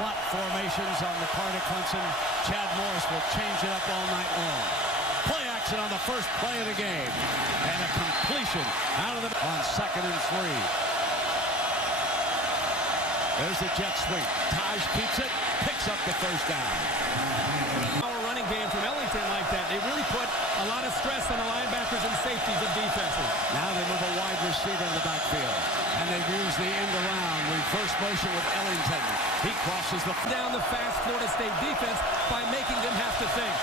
Slot formations on the part of Clemson. Chad Morris will change it up all night long. Play action on the first play of the game. And a completion out of the on 2nd and 3. There's the jet sweep. Taj keeps it, picks up the first down. Our running game from Ellington like that. They really put a lot of stress on the linebackers and safeties of defenses. Now they move a wide receiver in the backfield. And they've used the end around. Reverse motion with Ellington. He crosses the down the fast Florida State defense by making them have to think.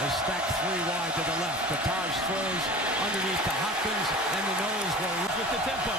They stack 3 wide to the left. The Taj throws underneath to Hopkins, and the nose will with the tempo.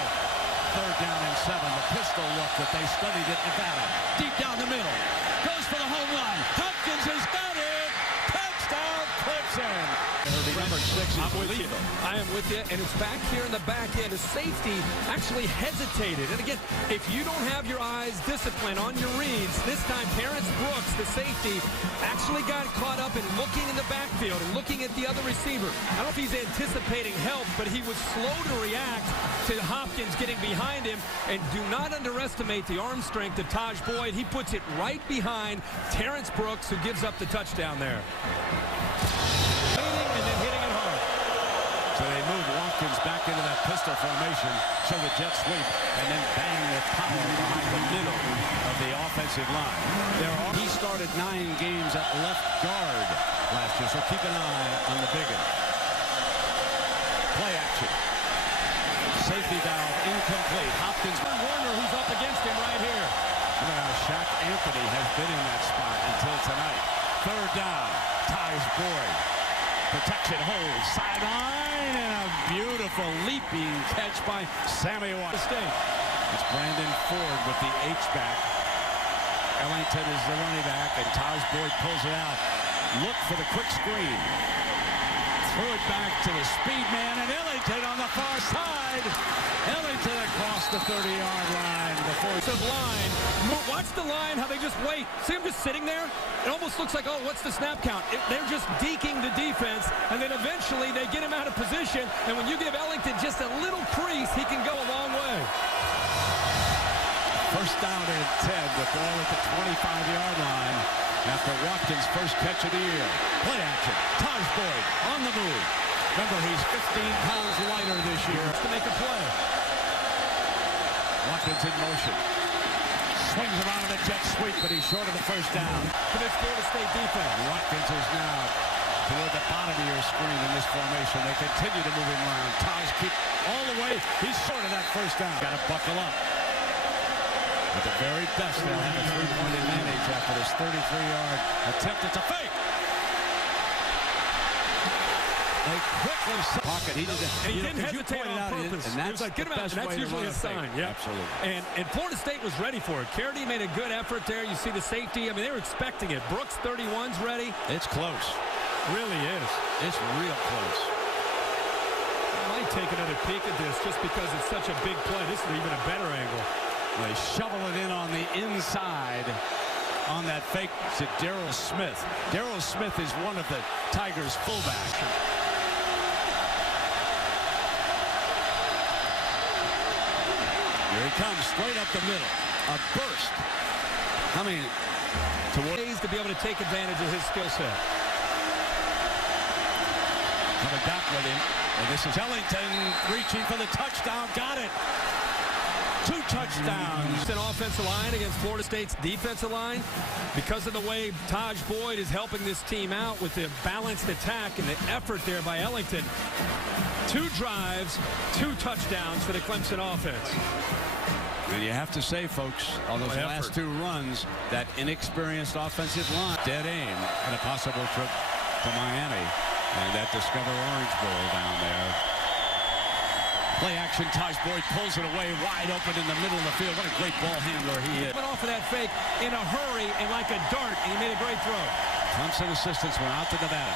3rd down and 7. The pistol look that they studied at Nevada. Deep down the middle. Goes for the home run. Hopkins has got it. Touchdown, Clemson. Number 6 is I'm with you. I am with you, and it's back here in the back end. The safety actually hesitated. And again, if you don't have your eyes disciplined on your reads, this time Terrence Brooks, the safety, actually got caught up in looking in the backfield and looking at the other receiver. I don't know if he's anticipating help, but he was slow to react to Hopkins getting behind him. And do not underestimate the arm strength of Taj Boyd. He puts it right behind Terrence Brooks, who gives up the touchdown there. So they move Watkins back into that pistol formation, show the jet sweep, and then bang with power behind the middle of the offensive line. He started 9 games at left guard last year, so keep an eye on the big one. Play action. Safety valve incomplete. Hopkins. Warner, who's up against him right here. Shaq Anthony has been in that spot until tonight. 3rd down. Taj Boyd. Protection hold. Sideline, and a beautiful leaping catch by Sammy Watkins. It's Brandon Ford with the H-back. Ellington is the running back, and Taj Boyd pulls it out. Look for the quick screen. Threw it back to the speed man, and Ellington on the far side. Ellington across the 30-yard line before it's a line. Watch the line, how they just wait. See him just sitting there? It almost looks like, oh, what's the snap count? They're just deking the defense, and then eventually they get him out of position, and when you give Ellington just a little crease, he can go a long way. 1st down and 10, the ball at the 25-yard line after Watkins' first catch of the year. Play action. Taj Boyd on the move. Remember, he's 15 pounds lighter this year. To make a play. Watkins in motion. Swings him out of the jet sweep, but he's short of the 1st down. For this Florida State defense. Watkins is now toward the bottom of your screen in this formation. They continue to move him around. Taj keep all the way. He's short of that 1st down. Got to buckle up. At the very best, they'll have a 3-point advantage after this 33-yard attempt. It's a fake. They quickly pocket. He didn't hesitate on purpose. And that's like, get him out. And that's usually a sign. Yeah, absolutely. And Florida State was ready for it. Carity made a good effort there. You see the safety. I mean, they were expecting it. Brooks 31's ready. It's close. Really is. It's real close. I might take another peek at this just because it's such a big play. This is even a better angle. They shovel it in on the inside on that fake to Darryl Smith. Darryl Smith is one of the Tigers' fullbacks. Here he comes, straight up the middle. A burst. I mean, to be able to take advantage of his skill set. Coming back with him. And this is Ellington reaching for the touchdown. Got it. 2 touchdowns. An offensive line against Florida State's defensive line. Because of the way Taj Boyd is helping this team out with the balanced attack and the effort there by Ellington. 2 drives, 2 touchdowns for the Clemson offense. And you have to say, folks, on those last 2 runs, that inexperienced offensive line, dead aim, and a possible trip to Miami. And that Discover Orange Bowl down there. Play action, Taj Boyd pulls it away wide open in the middle of the field. What a great ball handler he is. Went off of that fake in a hurry and like a dart, and he made a great throw. Clemson assistants went out to Nevada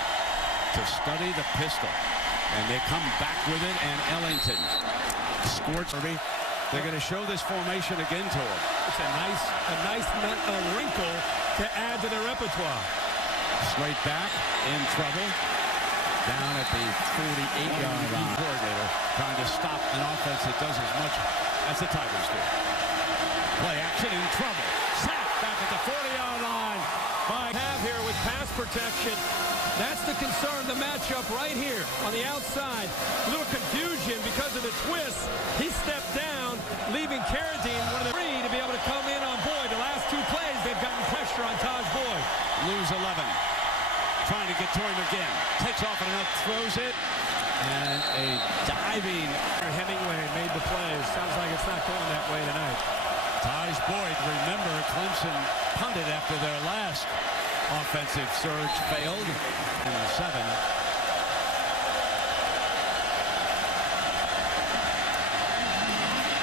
to study the pistol. And they come back with it, and Ellington squirts. They're going to show this formation again to him. It's a nice wrinkle to add to their repertoire. Straight back, in trouble. Down at the 48-yard line. Coordinator trying to stop an offense that does as much as the Tigers do. Play action, in trouble. Sack back protection. That's the concern, the matchup right here on the outside. A little confusion because of the twist. He stepped down, leaving Carradine, one of the three, to be able to come in on Boyd. The last two plays, they've gotten pressure on Taj Boyd. Lose 11. Trying to get to him again. Takes off and up, throws it. And a diving. Hemingway made the plays. Sounds like it's not going that way tonight. Taj Boyd, remember, Clemson punted after their last offensive surge failed in the 7.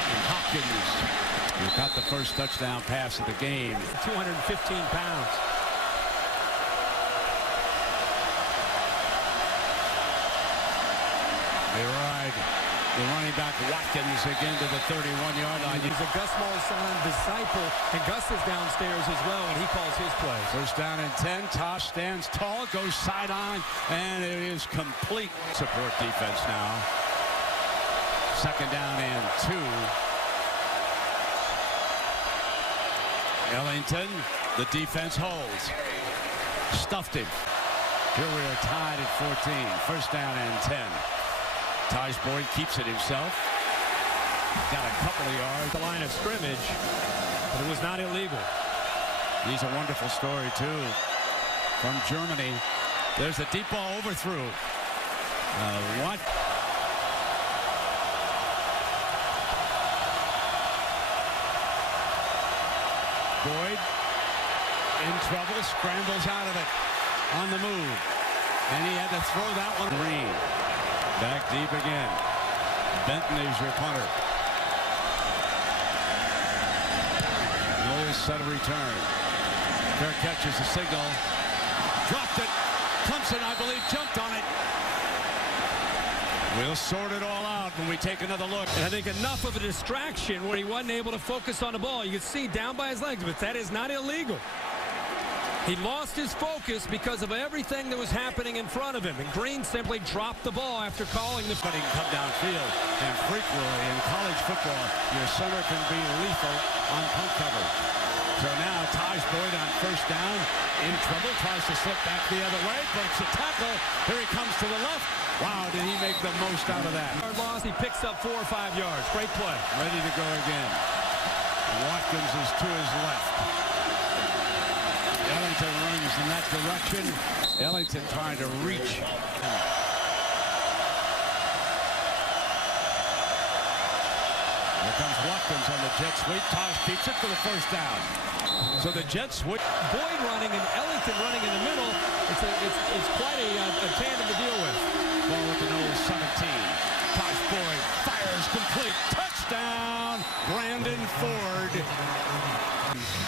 And Hopkins, who got the first touchdown pass of the game. 215 pounds. They ride the running back Watkins again to the 31-yard line. He's a Gus Malzahn disciple, and Gus is downstairs as well when he calls his plays. First down and 10. Tosh stands tall, goes sideline, and it is complete support defense now. Second down and 2. Ellington, the defense holds. Stuffed him. Here we are tied at 14. First down and 10. Taj Boyd keeps it himself. Got a couple of yards. The line of scrimmage, but it was not illegal. He's a wonderful story, too. From Germany. There's a deep ball overthrew. What? Boyd in trouble, scrambles out of it on the move. And he had to throw that one. Green. Back deep again. Benton is your punter. Knowles set a return. Fair catch is the signal. Dropped it. Clemson, I believe, jumped on it. We'll sort it all out when we take another look. And I think enough of a distraction where he wasn't able to focus on the ball. You can see down by his legs, but that is not illegal. He lost his focus because of everything that was happening in front of him. And Green simply dropped the ball after calling the... But he can come downfield. And frequently in college football, your center can be lethal on punt cover. So now Taj Boyd on first down. In trouble. Tries to slip back the other way. Breaks a tackle. Here he comes to the left. Wow, did he make the most out of that. Loss, he picks up 4 or 5 yards. Great play. Ready to go again. Watkins is to his left. Ellington runs in that direction. Ellington trying to reach. Here comes Watkins on the jet sweep. Tosh keeps it for the first down. So the jet sweep. Boyd running and Ellington running in the middle. It's quite a tandem to deal with. Ball with the Knowles 17. Taj Boyd fires complete. Touchdown, Brandon Ford.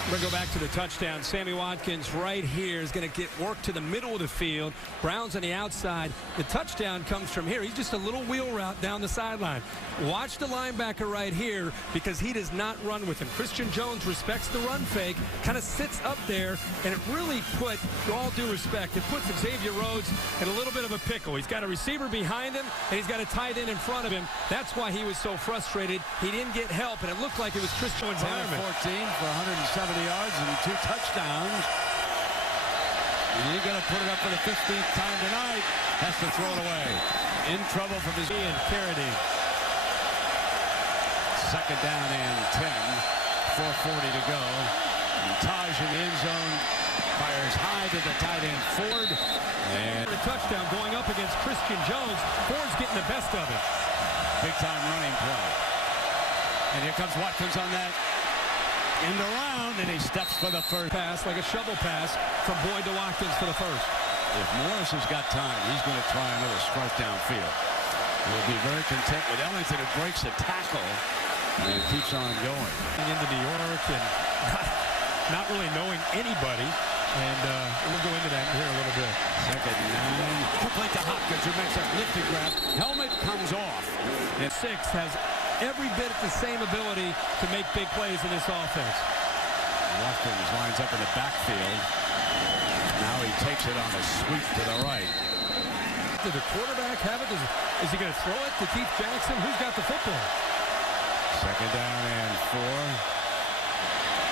We're going to go back to the touchdown. Sammy Watkins right here is going to get work to the middle of the field. Brown's on the outside. The touchdown comes from here. He's just a little wheel route down the sideline. Watch the linebacker right here because he does not run with him. Christian Jones respects the run fake, kind of sits up there, and it really put, with all due respect, it puts Xavier Rhodes in a little bit of a pickle. He's got a receiver behind him, and he's got a tight end in front of him. That's why he was so frustrated. He didn't get help, and it looked like it was Christian environment. 14 for 170 yards and 2 touchdowns. And he's going to put it up for the 15th time tonight. Has to throw it away. In trouble from his... Ian Carradine. Second down and 10. 4:40 to go. And Taj in the end zone. Fires high to the tight end Ford. And a touchdown going up against Christian Jones. Ford's getting the best of it. Big time running play. And here comes Watkins on that end around, and he steps for the first pass, like a shovel pass from Boyd to Watkins for the first. If Morris has got time, he's going to try another strike downfield. He'll be very content with Ellington, who breaks a tackle and keeps on going. Into New York and not really knowing anybody. And we'll go into that here a little bit. Second and 9. Complete to Hopkins, who makes that lifting grab. Helmet comes off. And 6 has every bit the same ability to make big plays in this offense. Watkins lines up in the backfield. Now he takes it on a sweep to the right. Did the quarterback have it? Is he going to throw it to Keith Jackson? Who's got the football? Second down and 4.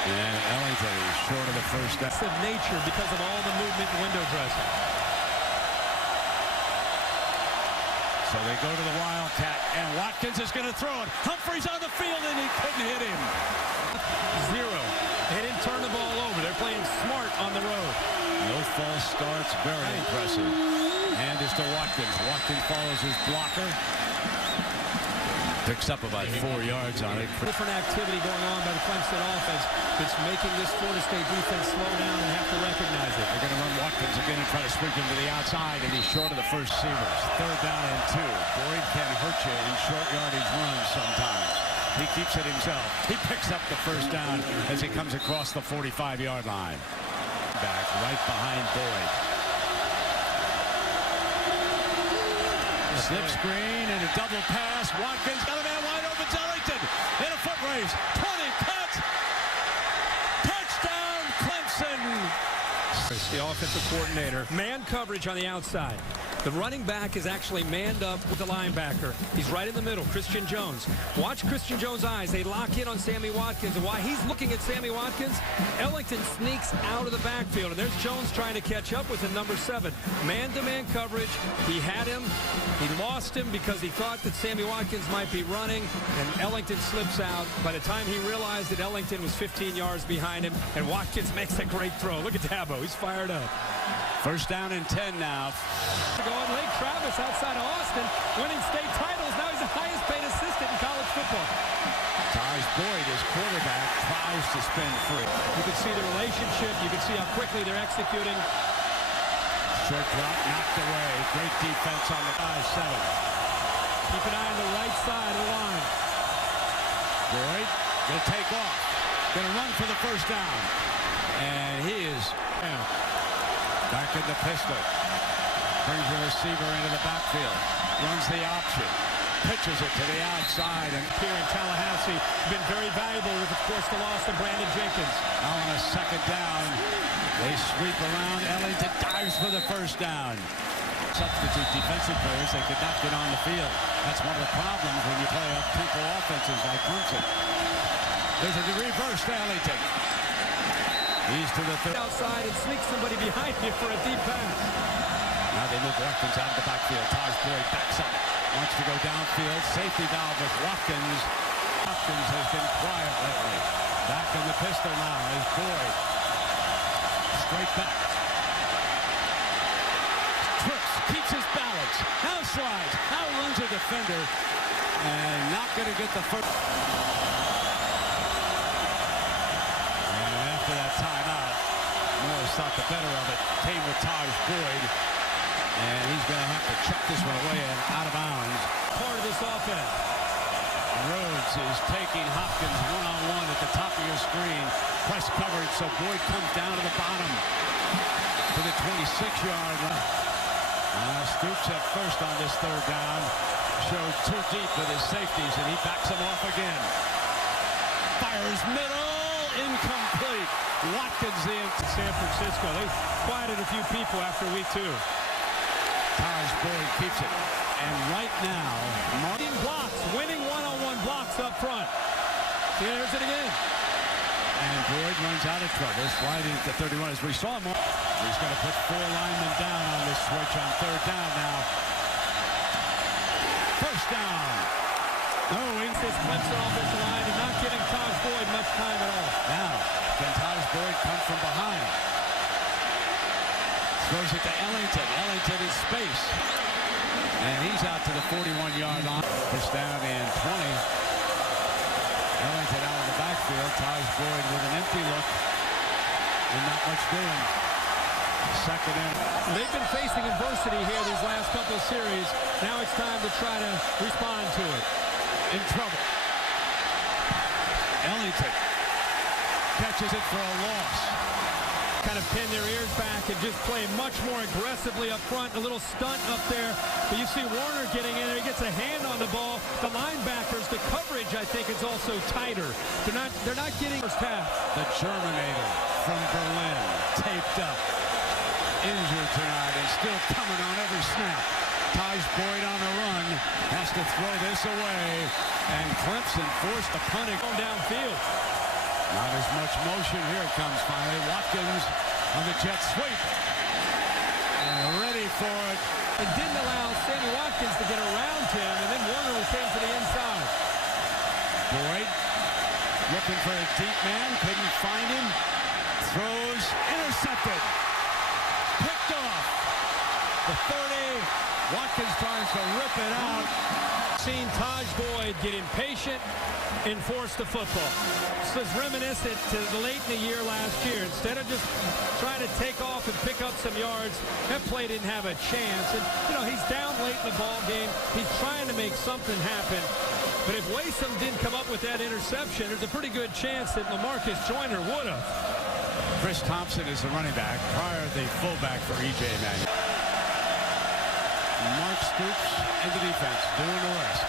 And Ellington is short of the first down. Of nature because of all the movement and window dressing. So they go to the Wildcat, and Watkins is going to throw it. Humphrey's on the field, and he couldn't hit him. 0. They didn't turn the ball over. They're playing smart on the road. No false starts. Very impressive. Hand is to Watkins. Watkins follows his blocker. Picks up about 4 yards on it. Different activity going on by the Clemson offense that's making this Florida State defense slow down and have to recognize it. They're going to run Watkins again and try to sweep him to the outside, and he's short of the first receivers. Third down and 2. Boyd can hurt you in short yardage runs sometimes. He keeps it himself. He picks up the first down as he comes across the 45-yard line. Back right behind Boyd. Slip screen and a double pass. Watkins got a man wide open. Ellington in a foot race. 20 cuts. Touchdown, Clemson. The offensive coordinator. Man coverage on the outside. The running back is actually manned up with the linebacker. He's right in the middle, Christian Jones. Watch Christian Jones' eyes. They lock in on Sammy Watkins. And while he's looking at Sammy Watkins, Ellington sneaks out of the backfield. And there's Jones trying to catch up with him, number 7. Man-to-man coverage. He had him. He lost him because he thought that Sammy Watkins might be running. And Ellington slips out. By the time he realized that Ellington was 15 yards behind him, and Watkins makes a great throw. Look at Dabo. He's fired up. First down and 10 now. Going Lake Travis outside of Austin, winning state titles. Now he's the highest paid assistant in college football. Taj Boyd, his quarterback, tries to spin free. You can see the relationship. You can see how quickly they're executing. Short drop, knocked away. Great defense on the 5-7. Keep an eye on the right side of the line. Boyd will take off. Going to run for the first down. And he is back in the pistol. Brings the receiver into the backfield. Runs the option. Pitches it to the outside. And here in Tallahassee, been very valuable with, of course, the loss of Brandon Jenkins. Now on a second down, they sweep around. Ellington dives for the first down. Substitute defensive players, they could not get on the field. That's one of the problems when you play up-tempo offenses like Clemson. There's a reverse to Ellington. He's to the third. Outside and sneak somebody behind you for a deep pass. Now they move Watkins out of the backfield. Taj Boyd backs up. Wants to go downfield. Safety valve with Watkins. Watkins has been quiet lately. Back in the pistol now is Boyd. Straight back. Trips. Keeps his balance. Now slides. Now runs a defender. And not going to get the first. And after that timeout, Morris thought the better of it. Came with Taj Boyd. And he's going to have to chuck this one away and out of bounds. Part of this offense. Rhodes is taking Hopkins one-on-one at the top of your screen. Press coverage, so Boyd comes down to the bottom to the 26-yard line. Stoops at first on this third down. Showed too deep with his safeties, and he backs him off again. Fires middle, incomplete. Watkins in San Francisco. They quieted a few people after week 2. Taj Boyd keeps it. And right now, Martin blocks, winning one-on-one blocks up front. There's it again. And Boyd runs out of trouble, sliding to 31 as we saw him. He's going to put 4 linemen down on this switch on third down now. First down. This Clemson offensive line and not giving Taj Boyd much time at all. Now, can Taj Boyd come from behind? Throws it to Ellington. Ellington in space. And he's out to the 41-yard line. First down and 20. Ellington out of the backfield. Taj Boyd with an empty look. And not much doing. Second in. They've been facing adversity here these last couple of series. Now it's time to try to respond to it. In trouble. Ellington catches it for a loss. Kind of pin their ears back and just play much more aggressively up front. A little stunt up there. But you see Warner getting in there. He gets a hand on the ball. The linebackers, the coverage, I think, is also tighter. They're not getting first half. The Germinator from Berlin, taped up, injured tonight, and still coming on every snap. Taj Boyd on the run, has to throw this away, and Clemson forced the punting downfield. Not as much motion. Here it comes finally. Watkins on the jet sweep. And ready for it. It didn't allow Sammy Watkins to get around him, and then Warner was came to the inside. Boyd looking for a deep man. Couldn't find him. Throws. Intercepted. Picked off. The 30. Watkins tries to rip it out. Seen Taj Boyd get impatient and force the football. This is reminiscent to the late in the year last year. Instead of just trying to take off and pick up some yards, that play didn't have a chance. And, you know, he's down late in the ball game. He's trying to make something happen. But if Waysome didn't come up with that interception, there's a pretty good chance that LaMarcus Joyner would have. Chris Thompson is the running back. Pryor the fullback for E.J. Manuel. Mark Stoops in the defense, doing the rest.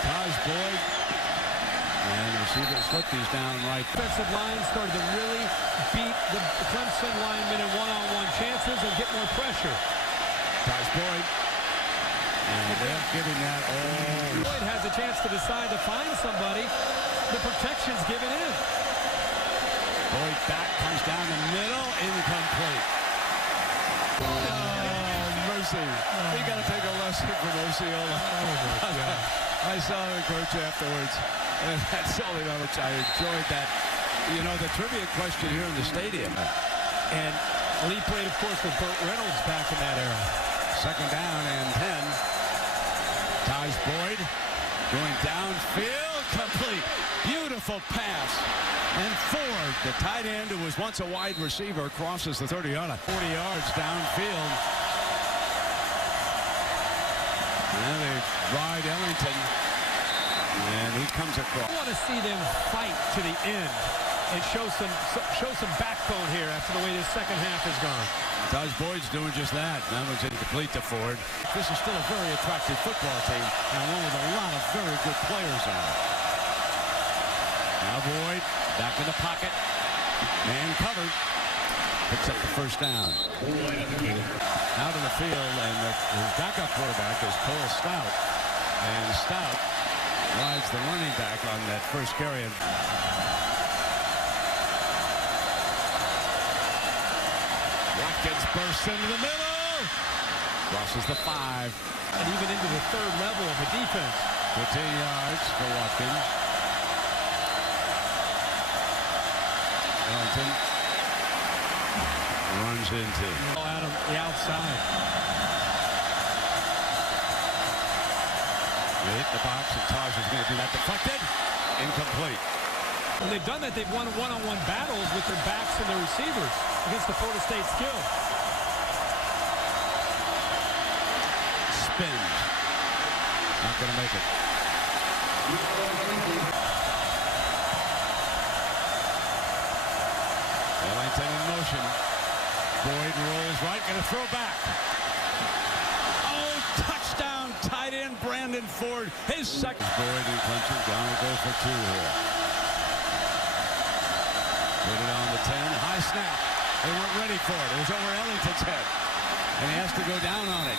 Taj Boyd. And the receiver slipped these down right. Defensive line started to really beat the Clemson linemen in one-on-one chances and get more pressure. Taj Boyd. And they're giving that all. Boyd has a chance to decide to find somebody. The protection's given in. Boyd back, comes down the middle, incomplete. Mercy. You got to take a lesson from Osceola. I saw the coach afterwards, and that's only how much I enjoyed that. You know, the trivia question here in the stadium. And Lee played, of course, with Burt Reynolds back in that era. Second down and 10. Taj Boyd going downfield, complete. Beautiful pass. And Ford, the tight end who was once a wide receiver, crosses the 30-yard line. 40 yards downfield. And they ride Ellington. And he comes across. I want to see them fight to the end and show some backbone here after the way this second half has gone. Taj Boyd's doing just that. That was incomplete to Ford. This is still a very attractive football team, and one with a lot of very good players on it. Now Boyd back in the pocket. Man covered. Picks up the first down. Out of the field, and his backup quarterback is Cole Stout. And Stout rides the running back on that first carry. Watkins bursts into the middle. Crosses the 5. And even into the third level of the defense. 15 yards for Watkins. Ellington runs into. Out of the outside. They hit the box, and Taj is going to do that. Deflected. Incomplete. When they've done that, they've won one-on-one battles with their backs and their receivers against the Florida State skill. Spins. Not going to make it. Ellington in motion. Boyd rolls right, going to throw back. Oh, touchdown, tight end Brandon Ford. His second. Boyd and Clemson going to go for 2 here. Put it on the 10. High snap. They weren't ready for it. It was over Ellington's head. And he has to go down on it.